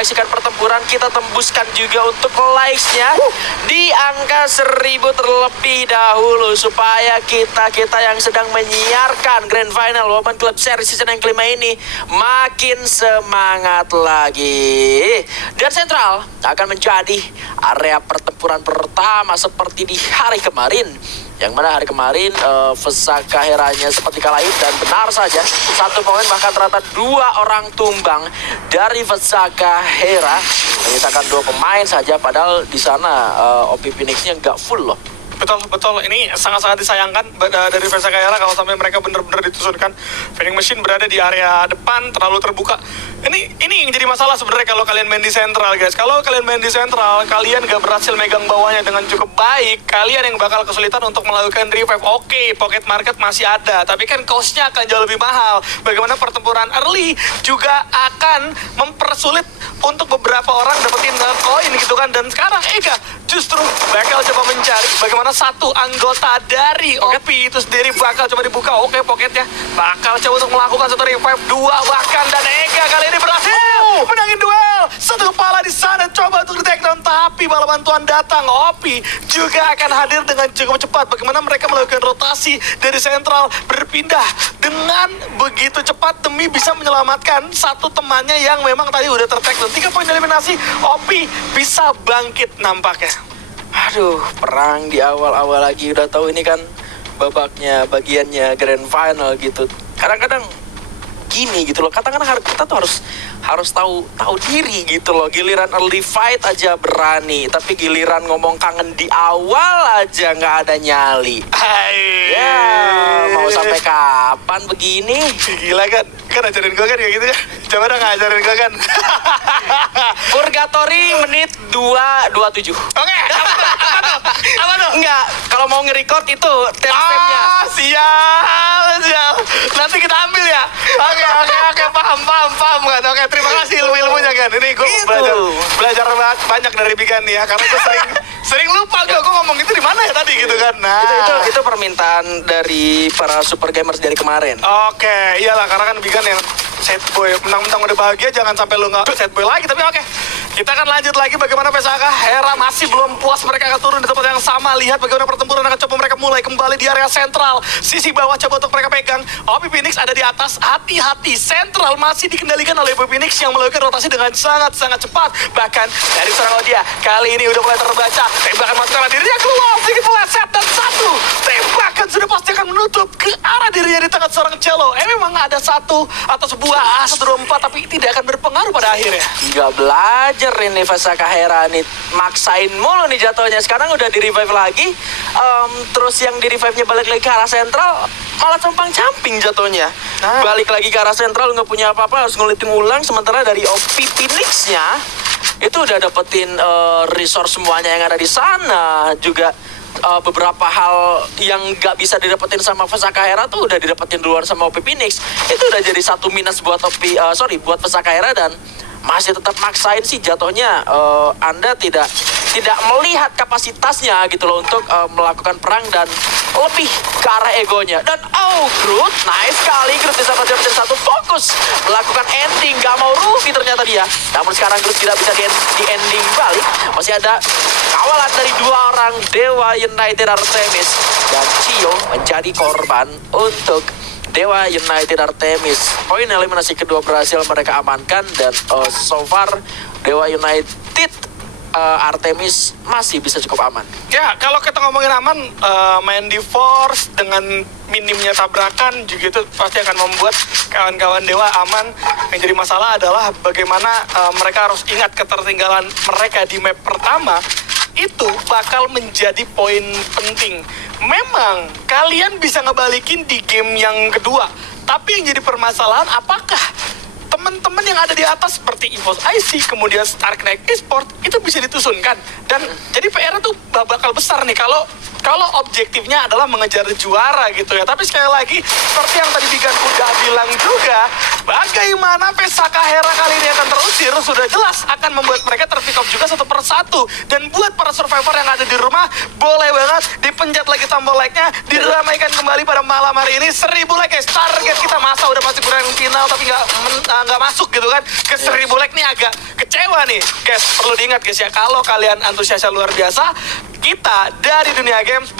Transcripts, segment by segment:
menyaksikan pertempuran. Kita tembuskan juga untuk likes-nya di angka 1000 terlebih dahulu, supaya kita yang sedang menyiarkan Grand Final Women Club Series season yang kelima ini makin semangat lagi. Dan Sentral akan menjadi area pertempuran pertama seperti di hari kemarin, yang mana hari kemarin Vesaka Heranya seperti kalahin, dan benar saja 1 poin bahkan ternyata 2 orang tumbang dari Vesaka Hera, menyisakan 2 pemain saja, padahal di sana OP Phoenix-nya nggak full loh. Betul. Ini sangat-sangat disayangkan dari Vesaka Hera kalau sampai mereka benar-benar ditusunkan. Vending machine berada di area depan, terlalu terbuka. Ini yang jadi masalah sebenarnya kalau kalian main di sentral, guys. Kalau kalian main di sentral, kalian gak berhasil megang bawahnya dengan cukup baik, kalian yang bakal kesulitan untuk melakukan revive. Oke, pocket market masih ada, tapi kan cost-nya akan jauh lebih mahal. Bagaimana pertempuran early juga akan mempersulit untuk beberapa orang dapetin koin gitu kan. Dan sekarang Ega justru bakal coba mencari bagaimana satu anggota dari OP itu sendiri bakal coba dibuka. Oke, pocketnya bakal coba untuk melakukan satu revive 2 bahkan, dan Ega kali ini berhasil menangin duel. Satu kepala di sana coba untuk di take down, tapi bala bantuan datang. OP juga akan hadir dengan cukup cepat. Bagaimana mereka melakukan rotasi dari sentral berpindah dengan begitu cepat demi bisa menyelamatkan satu temannya yang memang tadi udah ter-take down. 3 poin eliminasi, OP bisa bangkit nampaknya. Aduh, perang di awal-awal lagi, udah tahu ini kan babaknya, bagiannya Grand Final gitu. Kadang-kadang gini gitu loh, kadang-kadang kita tuh harus tahu diri gitu loh. Giliran early fight aja berani, tapi giliran ngomong kangen di awal aja nggak ada nyali. Ya, mau sampai kapan begini? Gila kan ajarin gue kan kayak gitu kan. Coba dong ngajarin gue kan. Purgatory menit 2:27. Oke, apa tuh? Enggak, kalau mau nge-record itu timestamp-nya. Siap. Nanti kita ambil ya. Oke, paham kan. Oke, terima kasih ilmu-ilmunya kan. Ini gue belajar banyak dari Bigan nih ya, karena gue sering lupa gue ngomong itu di mana ya tadi gitu kan. Nah, itu permintaan dari para super gamers dari kemarin. Oke, iyalah, karena kan Bigan yang set boy, mentang-mentang udah bahagia jangan sampai lu nggak set boy lagi. Tapi oke, kita akan lanjut lagi bagaimana Vesaka Hera masih belum puas, mereka akan turun di tempat yang sama. Lihat bagaimana pertempuran akan coba mereka mulai kembali di area sentral. Sisi bawah coba untuk mereka pegang. OP Phoenix ada di atas, hati-hati. Sentral masih dikendalikan oleh OP Phoenix yang melakukan rotasi dengan sangat-sangat cepat. Bahkan dari seorang Odia kali ini udah mulai terbaca. Tembakan masuk arah dirinya, keluar sedikit meleset, dan satu tembakan sudah pasti akan menutup ke arah dirinya di tangan seorang Cello. Memang ada satu atau sebuah A124, tapi tidak akan berpengaruh pada akhirnya. Nggak belajar ini Vesaka Hera nih, maksain mulu nih jatuhnya. Sekarang udah di revive lagi, terus yang di revive-nya balik lagi ke arah sentral, malah compang-camping jatuhnya. Balik lagi ke arah sentral nggak punya apa-apa, harus ngulitin ulang. Sementara dari OP Phoenix-nya itu udah dapetin resource semuanya yang ada di sana. Juga beberapa hal yang nggak bisa didapetin sama Vesaka Hera tuh udah didapetin duluan sama OP Phoenix. Itu udah jadi 1 minus buat buat Vesaka Hera, dan masih tetap maksain sih jatuhnya. Anda tidak melihat kapasitasnya gitu loh untuk melakukan perang dan lebih ke arah egonya. Dan Groot, nice sekali. Groot bisa menjadi satu fokus melakukan ending, gak mau rugi ternyata dia. Namun sekarang Groot tidak bisa di ending balik. Masih ada kawalan dari 2 orang Dewa United Artemis, dan Cio menjadi korban untuk Dewa United Artemis. Poin eliminasi kedua berhasil mereka amankan, dan so far Dewa United Artemis masih bisa cukup aman. Ya, kalau kita ngomongin aman, main di force dengan minimnya tabrakan juga itu pasti akan membuat kawan-kawan Dewa aman. Yang jadi masalah adalah bagaimana mereka harus ingat ketertinggalan mereka di map pertama. Itu bakal menjadi poin penting. Memang kalian bisa ngebalikin di game yang kedua, tapi yang jadi permasalahan apakah teman-teman yang ada di atas seperti EVOS IC, kemudian Stark Knight Esport itu bisa ditusunkan. Dan jadi PR itu bakal besar nih kalau objektifnya adalah mengejar juara gitu ya. Tapi sekali lagi seperti yang tadi Bigan udah bilang juga, bagaimana Vesaka Hera kali ini akan terusir sudah jelas akan membuat mereka terpick up juga 1%. satu. Dan buat para survivor yang ada di rumah, boleh banget dipencet lagi tombol like-nya, diramaikan kembali pada malam hari ini. 1000 like guys, target kita masa udah masuk grand final tapi nggak masuk gitu kan. Ke 1000 like nih agak kecewa nih guys. Perlu diingat guys ya, kalau kalian antusiasnya luar biasa, kita dari Dunia Games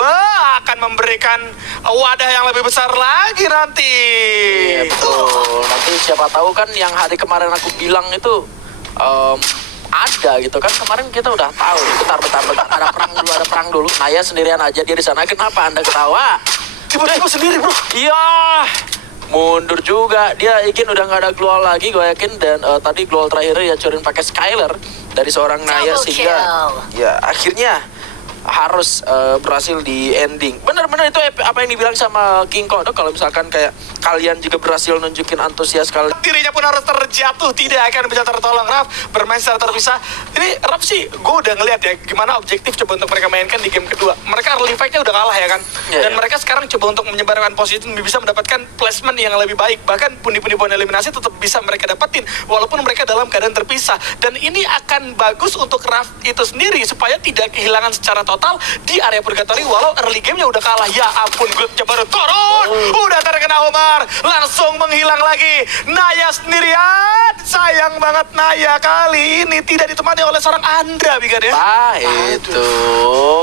akan memberikan wadah yang lebih besar lagi nanti. Iya, betul. Nanti siapa tahu kan yang hari kemarin aku bilang itu ada gitu kan. Kemarin kita udah tahu. Bentar. Ada perang dulu. Naya sendirian aja dia di sana. Kenapa Anda ketawa? Tiba-tiba sendiri bro. Iya. Mundur juga. Dia yakin udah nggak ada global lagi, gue yakin. Dan tadi global terakhirnya dia pakai Skyler dari seorang Naya sehingga ya akhirnya harus berhasil di ending. Bener-bener itu apa yang dibilang sama King Kodok. Kalau misalkan kayak kalian juga berhasil nunjukin antusias kalian, Dirinya pun harus terjatuh, tidak akan bisa tertolong. Raf bermain secara terpisah. Ini Raf sih, gue udah ngeliat ya gimana objektif coba untuk mereka mainkan di game kedua. Mereka early fight-nya udah kalah ya kan. Dan mereka sekarang coba untuk menyebarkan posisi, bisa mendapatkan placement yang lebih baik. Bahkan pundi-pundi poin eliminasi tetap bisa mereka dapetin walaupun mereka dalam keadaan terpisah. Dan ini akan bagus untuk Raf itu sendiri supaya tidak kehilangan secara total di area purgatory walau early game-nya udah kalah. Ya ampun, glitch-nya baru turun. Udah terkena Omar, langsung menghilang lagi. Naya sendirian. Sayang banget Naya kali ini tidak ditemani oleh seorang Andra, Bigan ya. itu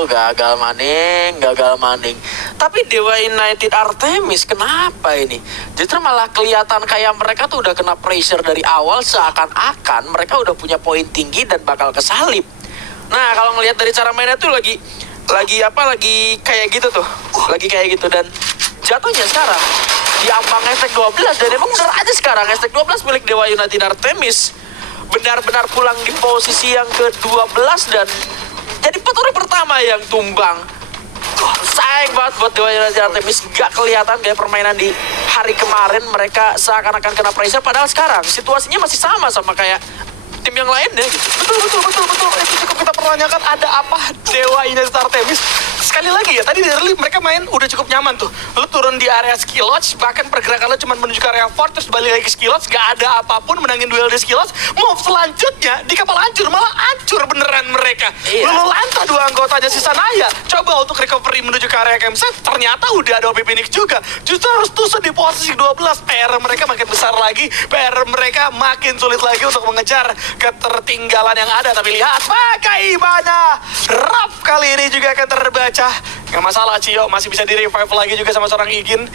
gagal maning. Tapi Dewa United Artemis kenapa ini? Justru malah kelihatan kayak mereka tuh udah kena pressure dari awal, seakan-akan mereka udah punya poin tinggi dan bakal kesalip. Nah, kalau ngelihat dari cara mainnya tuh lagi kayak gitu tuh. Lagi kayak gitu dan jatuhnya sekarang di ambang hashtag 12 dan emang benar aja sekarang hashtag 12 milik Dewa United Artemis benar-benar pulang di posisi yang ke-12 dan jadi peturut pertama yang tumbang. Sayang banget buat Dewa United Artemis, gak kelihatan kayak permainan di hari kemarin mereka seakan-akan kena pressure, padahal sekarang situasinya masih sama kayak tim yang lainnya gitu. Betul. Itu cukup kita pertanyakan, ada apa Dewa United Artemis? Sekali lagi ya, tadi di early mereka main udah cukup nyaman tuh. Lu turun di area skill lodge, bahkan pergerakan lu cuma menuju ke area fort, terus balik lagi ke skill lodge, gak ada apapun, menangin duel di skill lodge. Move selanjutnya di kapal hancur, malah hancur beneran mereka. Lu lantas dua anggotanya sisa Naya. Coba untuk recovery menuju ke area campsite, ternyata udah ada OP Phoenix juga. Justru harus tusuk di posisi 12. PR mereka makin besar lagi, PR mereka makin sulit lagi untuk mengejar ketertinggalan yang ada. Tapi lihat bagaimana Raf kali ini juga akan terbaca. Gak masalah, Cio masih bisa di-revive lagi juga sama seorang Igin,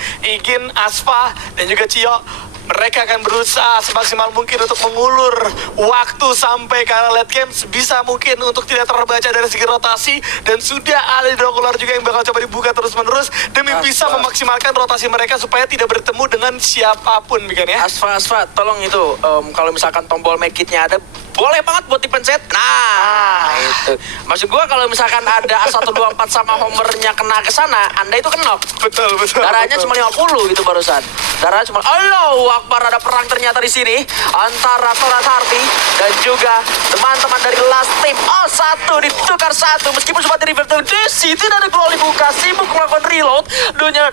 Asfa, dan juga Cio. Mereka akan berusaha semaksimal mungkin untuk mengulur waktu sampai ke late game bisa mungkin untuk tidak terbaca dari segi rotasi. Dan sudah ada Dracula juga yang bakal coba dibuka terus-menerus demi bisa memaksimalkan rotasi mereka supaya tidak bertemu dengan siapapun, Bigan ya. Asfa, tolong itu kalau misalkan tombol make it-nya ada, boleh banget buat dipencet. Nah, itu. Maksud gua kalau misalkan ada A124 sama Homernya kena ke sana, Anda itu kenok. Betul. Darahnya cuma 50 gitu barusan. Darahnya cuma, Allahu Akbar, ada perang ternyata di sini antara Torat Harti dan juga teman-teman dari Last Team. Oh, satu ditukar satu meskipun sempat di revive. Desi tidak ada gol dibuka, sibuk melakukan reload.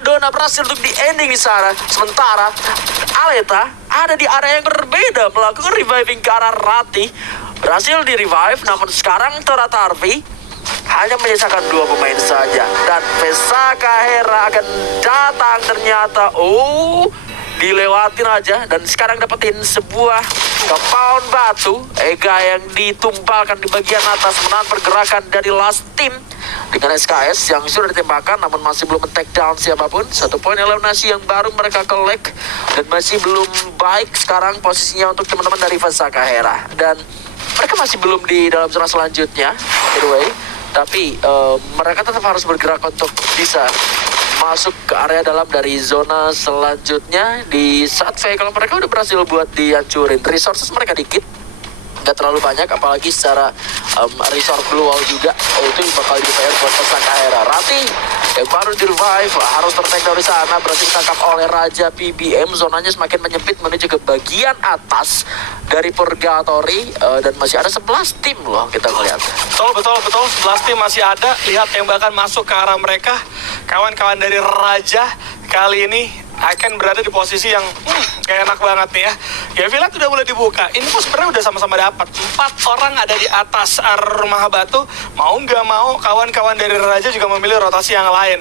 Dona berhasil untuk di ending di sana. Sementara Aleta ada di area yang berbeda melakukan reviving ke arah Rati, berhasil di revive. Namun sekarang Torat Harvey hanya menyisakan 2 pemain saja dan Pesaka Hera akan datang ternyata. Dilewatin aja dan sekarang dapetin sebuah compound batu. Ega yang ditumpalkan di bagian atas menahan pergerakan dari Last Team dengan SKS yang sudah ditembakkan namun masih belum men-take down siapapun. 1 poin eliminasi yang baru mereka collect dan masih belum baik sekarang posisinya untuk teman-teman dari Pesaka Hera, dan mereka masih belum di dalam zona selanjutnya anyway, tapi mereka tetap harus bergerak untuk bisa masuk ke area dalam dari zona selanjutnya. Di saat kalau mereka udah berhasil buat dihancurin, resources mereka dikit, nggak terlalu banyak, apalagi secara resource blue wall juga. Itu bakal jadi PR buat Pesaka Hera. Rati yang baru di revive harus tertake dari sana, berhasil ditangkap oleh Raja PBM. Zonanya semakin menyempit menuju ke bagian atas dari Purgatory, dan masih ada 11 tim loh kita melihat. Betul. 11 tim masih ada. Lihat yang bahkan masuk ke arah mereka. Kawan-kawan dari Raja kali ini akan berada di posisi yang kayak enak banget nih ya. Ya Villat udah mulai dibuka. Ini pun sebenarnya udah sama-sama dapat. 4 orang ada di atas rumah batu. Mau nggak mau kawan-kawan dari Raja juga memilih rotasi yang lain.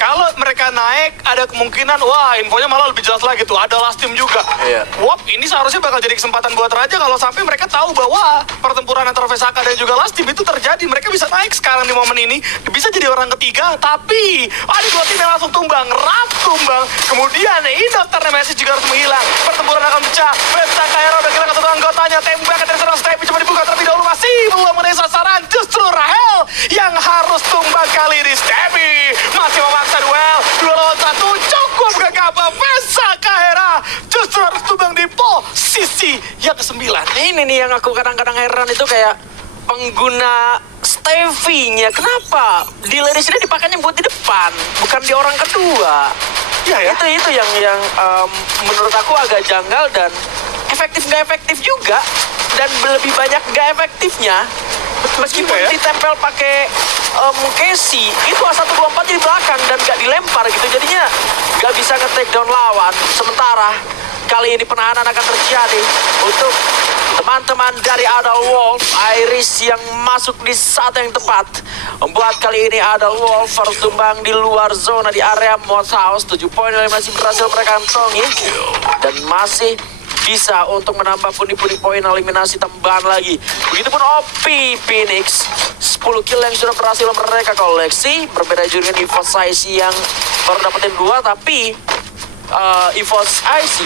Kalau mereka naik, ada kemungkinan, wah infonya malah lebih jelas lagi tuh, ada last team juga. Iya. Wop, ini seharusnya bakal jadi kesempatan buat Raja kalau sampai mereka tahu bahwa pertempuran antara Vesaka dan juga last team itu terjadi. Mereka bisa naik sekarang di momen ini, bisa jadi orang ketiga, tapi ada 2 tim yang langsung tumbang, tumbang. Kemudian Indokter Nemesis juga harus menghilang. Pertempuran akan pecah. Vesaka Hero udah kehilangan 1 anggotanya, tembakan dari seorang Stevie coba dibuka terlebih dahulu, masih belum mengenai sasaran. Justru Rahel yang harus tumbang kali ini. Stevie masih memaksa duel 2 lawan 1, cukup gegabah. Vesaka Hera justru harus tumbang di posisi yang ke-9. Ini nih yang aku kadang-kadang heran itu kayak pengguna Stevie-nya. Kenapa Dilaris ini dipakainya buat di depan, bukan di orang kedua? Iya ya. Itu yang menurut aku agak janggal dan efektif nggak efektif juga, dan lebih banyak nggak efektifnya. Meskipun juga ya. ditempel pakai Casey, itu A124 di belakang dan nggak dilempar gitu, jadinya nggak bisa nge-take down lawan. Sementara kali ini penahanan akan terjadi untuk teman-teman dari Adal Wolf. Iris yang masuk di saat yang tepat membuat kali ini Adal Wolf harus tumbang di luar zona di area Moth House. 7 poin yang masih berhasil mereka kantongi dan masih bisa untuk menambah pundi-pundi poin eliminasi tambahan lagi. Begitupun OP Phoenix, 10 kill yang sudah berhasil mereka koleksi. Berbeda juga dengan EVOS IC yang baru dapetin 2, tapi EVOS IC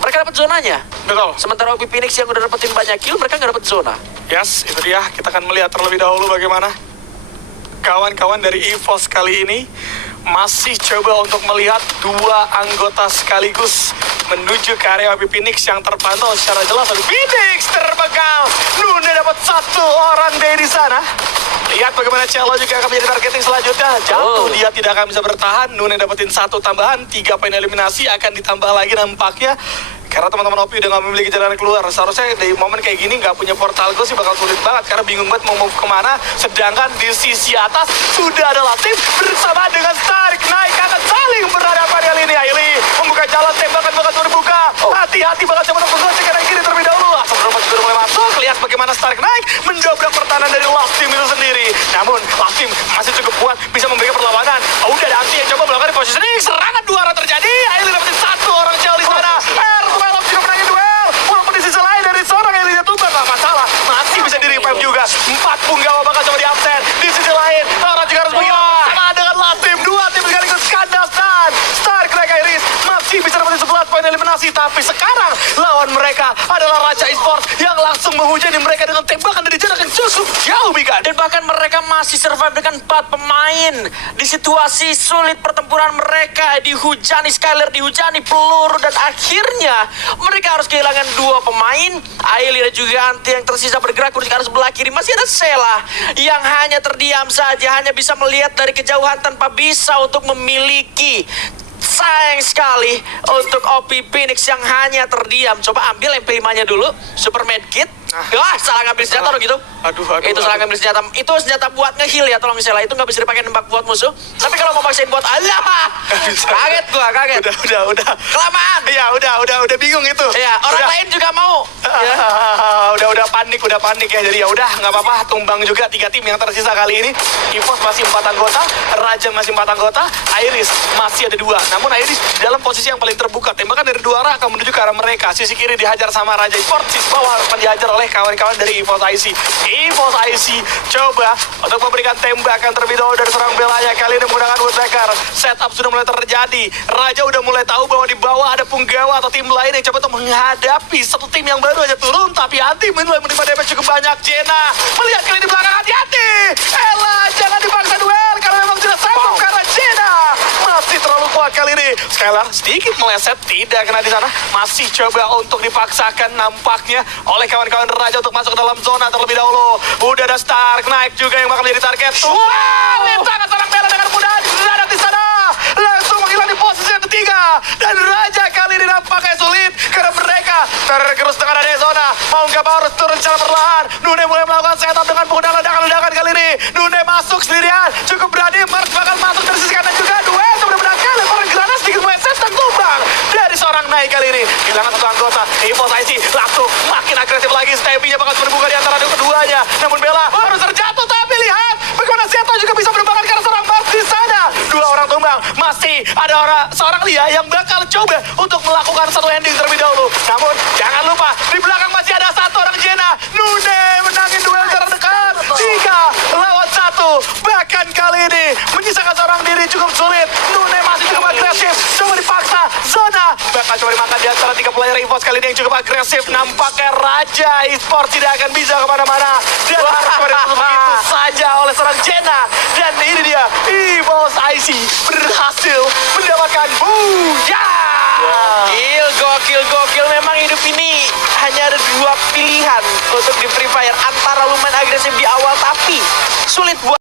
mereka dapat zonanya. Betul. Sementara OP Phoenix yang udah dapetin banyak kill, mereka nggak dapet zona. Yes, itu dia. Kita akan melihat terlebih dahulu bagaimana kawan-kawan dari EVOS kali ini masih coba untuk melihat 2 anggota sekaligus menuju ke area OP Phoenix yang terpantau secara jelas. Phoenix terbegal. Nune dapat 1 orang dari sana. Lihat bagaimana Cello juga akan menjadi targeting selanjutnya. Jatuh, dia tidak akan bisa bertahan. Nune dapetin 1 tambahan, 3 poin eliminasi akan ditambah lagi nampaknya. Karena teman-teman OP udah gak memiliki jalan keluar. Seharusnya di momen kayak gini gak punya portal go sih bakal sulit banget, karena bingung banget mau move kemana. Sedangkan di sisi atas sudah ada tim bersama dengan Stark Knight akan saling berhadapan kali ini. Aili membuka jalan, tembakan bakal terbuka. Hati-hati bakal coba untuk menggocek kanan kiri terlebih dahulu. Sebelum juga mulai masuk, lihat bagaimana Stark Knight mendobrak pertahanan dari Last Team itu sendiri. Namun Last Team masih cukup kuat, bisa memberikan perlawanan. Udah ada Anti yang coba melakukan positioning. Serangan 2 arah terjadi. Aili dapetin 1 orang Cel di sana. Juga menangin duel. Walaupun di sisi lain dari seorang Elia tumbang, gak masalah, masih bisa di revive juga. 4 punggawa bakal coba di absen. Di sisi lain orang juga harus menghilang sama dengan Last Team. 2 tim sekaligus kandas dan Stark Knight Iris masih bisa dapetin 11 poin eliminasi. Tapi sekarang lawan mereka adalah Raja Esports yang langsung menghujani mereka dengan tembakan dari jarak yang cukup jauh, Bigan. Dan bahkan mereka masih survive dengan 4 pemain di situasi sulit pertempuran mereka. Dihujani Skyler, dihujani peluru, dan akhirnya mereka harus kehilangan 2 pemain. Aili dan juga Anti yang tersisa bergerak menuju ke arah sebelah kiri. Masih ada Sela yang hanya terdiam saja, hanya bisa melihat dari kejauhan tanpa bisa untuk memiliki. Sayang sekali untuk OP Phoenix yang hanya terdiam. Coba ambil MP5-nya dulu, Super Medkit. Wah, salah ngambil senjata dong gitu. Itu salah ngambil senjata. Itu senjata buat nge-heal ya, tolong Sela. Itu nggak bisa dipakai nembak buat musuh. Tapi kalau mau maksain buat Allah, kaget gua, kaget. Udah. Kelamaan. Iya, udah bingung itu. Iya, orang lain juga mau. Ya. Udah panik ya. Jadi ya udah, nggak apa-apa, tumbang juga 3 tim yang tersisa kali ini. EVOS masih 4 anggota, Raja masih 4 anggota, Iris masih ada 2. Namun Iris dalam posisi yang paling terbuka. Tembakan dari 2 arah akan menuju ke arah mereka. Sisi kiri dihajar sama Raja Esports, sisi bawah akan dihajar oleh kawan-kawan dari EVOS IC. EVOS IC coba untuk memberikan tembakan terlebih dahulu dari serang belanya. Kali ini menggunakan Woodpecker. Setup sudah mulai terjadi. Raja udah mulai tahu bahwa di bawah ada punggawa atau tim lain yang coba untuk menghadapi satu tim yang baru aja turun. Tapi Anti mulai menerima damage cukup banyak. Jena melihat kali di belakang, hati-hati. Ella, jangan dipaksa duel kalau memang tidak sanggup, karena Jena masih terlalu kuat kali ini. Skylar sedikit meleset, tidak kena di sana. Masih coba untuk dipaksakan nampaknya oleh kawan-kawan Raja untuk masuk ke dalam zona terlebih dahulu. Udah ada Stark Knight juga yang bakal menjadi target. Wah, tangan serang bela dengan mudah di sana. Langsung menghilang di posisi yang ketiga. Dan Raja kali ini nampaknya sulit karena mereka tergerus dengan adanya zona. Mau nggak mau harus turun secara perlahan. Nune mulai melakukan setup dengan penggunaan ledakan-ledakan kali ini. Nune masuk sendirian, cukup berani. Merch bakal masuk dari sisi kanan juga. Duel benar-benar kali. Orang granat sedikit meleset dan tumbang. ada seorang Lia yang bakal coba untuk melakukan satu ending terlebih dahulu. Namun jangan lupa di belakang masih ada satu orang Jenna. Nune menangin duel jarak dekat 3 lawan 1. Bahkan kali ini menyisakan seorang diri cukup sulit. Nune masih cukup agresif, coba dipaksa. Zona bakal coba dimakan di antara 3 player EVOS kali ini yang cukup agresif. Nampaknya Raja Esports tidak akan bisa kemana-mana dan harus begitu saja oleh seorang Jenna. Dan ini dia EVOS IC berhasil mendapatkan Gokil. Memang hidup ini hanya ada 2 pilihan untuk di Free Fire. Antara lumayan agresif di awal tapi sulit buat